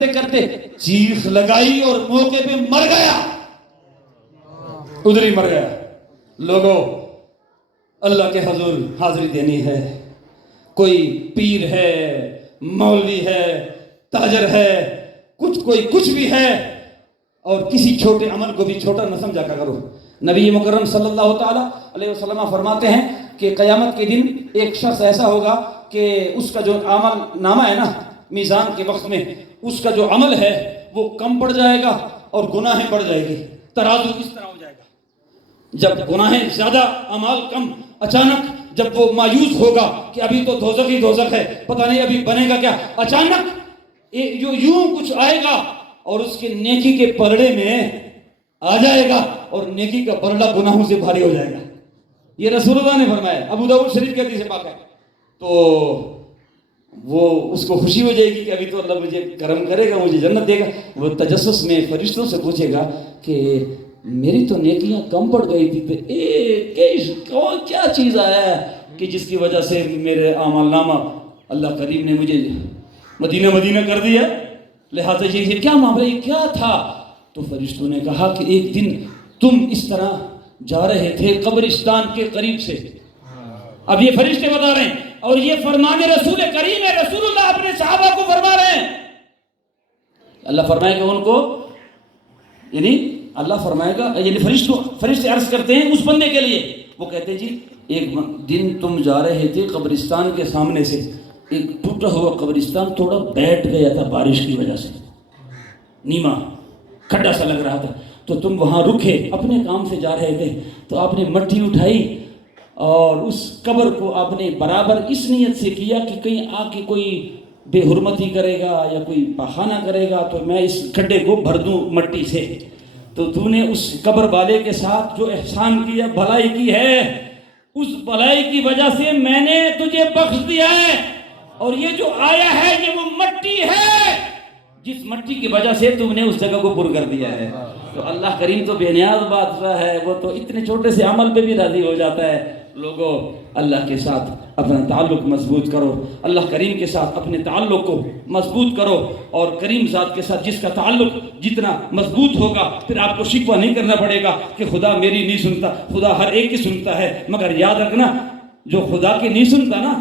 کرتے چیخ لگائی اور موقع پہ مر گیا، ادھر ہی مر گیا۔ لوگوں، اللہ کے حضور حاضری دینی ہے۔ کوئی پیر ہے، مولوی ہے، تاجر ہے، کوئی کچھ بھی ہے، اور کسی چھوٹے عمل کو بھی چھوٹا نہ سمجھا کرو۔ نبی مکرم صلی اللہ تعالی علیہ وسلم فرماتے ہیں کہ قیامت کے دن ایک شخص ایسا ہوگا کہ اس کا جو عمل نامہ ہے نا، میزان کے وقت میں اس کا جو عمل ہے وہ کم پڑ جائے گا اور گناہیں بڑھ جائے گی۔ ترازو اس طرح ہو جائے گا، جب گناہیں زیادہ اعمال کم، اچانک جب وہ مایوس ہوگا کہ ابھی تو دوزخ ہی دوزخ ہے، پتہ نہیں ابھی بنے گا کیا، اچانک جو یوں کچھ آئے گا اور اس کے نیکی کے پلڑے میں آ جائے گا اور نیکی کا پلڑا گناہوں سے بھاری ہو جائے گا۔ یہ رسول اللہ نے فرمایا، ابو داؤد شریف کے حدیث پاک ہے۔ تو وہ اس کو خوشی ہو جائے گی کہ ابھی تو اللہ مجھے کرم کرے گا، مجھے جنت دے گا۔ وہ تجسس میں فرشتوں سے پوچھے گا کہ میری تو نیکیاں کم پڑ گئی تھی، تو کیا چیز آیا ہے کہ جس کی وجہ سے میرے اعمال نامہ اللہ کریم نے مجھے مدینہ کر دیا، لہٰذا یہ کیا معاملہ، یہ کیا تھا؟ تو فرشتوں نے کہا کہ ایک دن تم اس طرح جا رہے تھے قبرستان کے قریب سے۔ اب یہ فرشتے بتا رہے ہیں اور یہ فرمان رسول کریم ہے، رسول اللہ اپنے صحابہ کو فرما رہے ہیں۔ اللہ فرمائے گا ان کو، یعنی اللہ فرمائے گا، یعنی فرشتے عرض کرتے ہیں اس بندے کے لیے، وہ کہتے ہیں جی ایک دن تم جا رہے تھے قبرستان کے سامنے سے، ایک ٹوٹا ہوا قبرستان تھوڑا بیٹھ گیا تھا بارش کی وجہ سے، نیما کھڈا سا لگ رہا تھا، تو تم وہاں رکے، اپنے کام سے جا رہے تھے، تو آپ نے مٹی اٹھائی اور اس قبر کو آپ نے برابر اس نیت سے کیا کہ کہیں آ کے کوئی بے حرمتی کرے گا یا کوئی پخانہ کرے گا تو میں اس کھڈے کو بھر دوں مٹی سے۔ تو نے اس قبر والے کے ساتھ جو احسان کیا، بھلائی کی ہے، اس بھلائی کی وجہ سے میں نے تجھے بخش دیا ہے، اور یہ جو آیا ہے یہ وہ مٹی ہے جس مٹی کی وجہ سے تم نے اس جگہ کو پر کر دیا ہے۔ تو اللہ کریم تو بے نیاز بادشاہ ہے، وہ تو اتنے چھوٹے سے عمل پہ بھی راضی ہو جاتا ہے۔ لوگوں، اللہ کے ساتھ اپنا تعلق مضبوط کرو، اللہ کریم کے ساتھ اپنے تعلق کو مضبوط کرو، اور کریم ذات کے ساتھ جس کا تعلق جتنا مضبوط ہوگا پھر آپ کو شکوہ نہیں کرنا پڑے گا کہ خدا میری نہیں سنتا، خدا ہر ایک کی سنتا ہے۔ مگر یاد رکھنا، جو خدا کی نہیں سنتا نا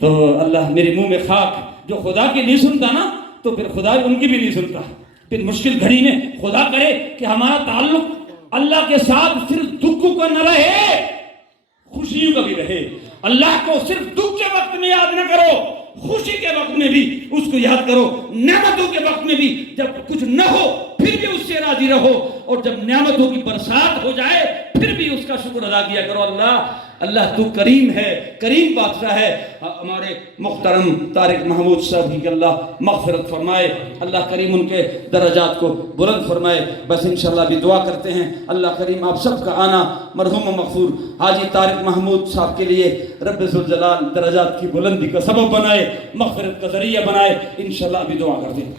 تو اللہ میرے منہ میں خاک، جو خدا کی نہیں سنتا نا تو پھر خدا ان کی بھی نہیں سنتا۔ پھر مشکل گھڑی میں خدا کرے کہ ہمارا تعلق اللہ کے ساتھ صرف دکھوں کا نہ رہے، خوشیوں کا بھی رہے۔ اللہ کو صرف دکھ کے وقت میں یاد نہ کرو، خوشی کے وقت میں بھی اس کو یاد کرو، نعمتوں کے وقت میں بھی، جب کچھ نہ ہو پھر بھی اس سے راضی رہو، اور جب نعمتوں کی برسات ہو جائے پھر بھی اس کا شکر ادا کیا کرو۔ اللہ تو کریم ہے، کریم بادشاہ ہے۔ ہمارے محترم طارق محمود صاحب کی اللہ مغفرت فرمائے، اللہ کریم ان کے درجات کو بلند فرمائے۔ بس انشاءاللہ بھی دعا کرتے ہیں اللہ کریم آپ سب کا آنا مرحوم و مغفور حاجی طارق محمود صاحب کے لیے رب ذوالجلال درجات کی بلندی کا سبب بنائے، مغفرت کا ذریعہ بنائے، انشاءاللہ بھی دعا کرتے ہیں۔